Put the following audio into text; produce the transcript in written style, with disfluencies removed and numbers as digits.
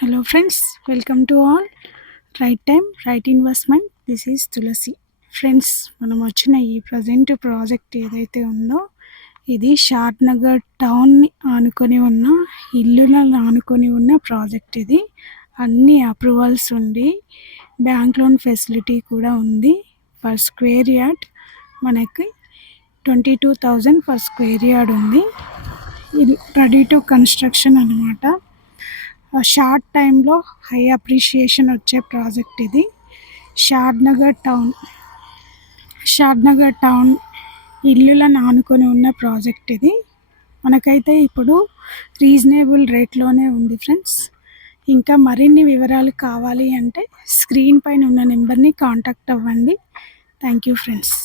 Hello friends, welcome to all. Right time, right investment. This is Tulasi. Friends, మనం వచ్చిన ఈ present project ఏదైతే ఉందో ఇది షాద్ నగర్ టౌన్ని ఆనుకొని ఉన్న ఇల్లులను ఆనుకొని ఉన్న ప్రాజెక్ట్. ఇది అన్ని అప్రూవల్స్ ఉండి బ్యాంక్ లోన్ ఫెసిలిటీ కూడా ఉంది. ఫర్ స్క్వేర్ యార్డ్ మనకి 22,000 ఫర్ స్క్వేర్ యార్డ్ ఉంది. ఇది రెడీ టు కన్స్ట్రక్షన్ అనమాట. షార్ట్ టైంలో హై అప్రిషియేషన్ వచ్చే ప్రాజెక్ట్ ఇది. షాద్ నగర్ టౌన్ ఇల్లులను ఆనుకొని ఉన్న ప్రాజెక్ట్ ఇది. మనకైతే ఇప్పుడు రీజనబుల్ రేట్లోనే ఉంది ఫ్రెండ్స్. ఇంకా మరిన్ని వివరాలు కావాలి అంటే స్క్రీన్ పైన ఉన్న నెంబర్ని కాంటాక్ట్ అవ్వండి. Thank you friends.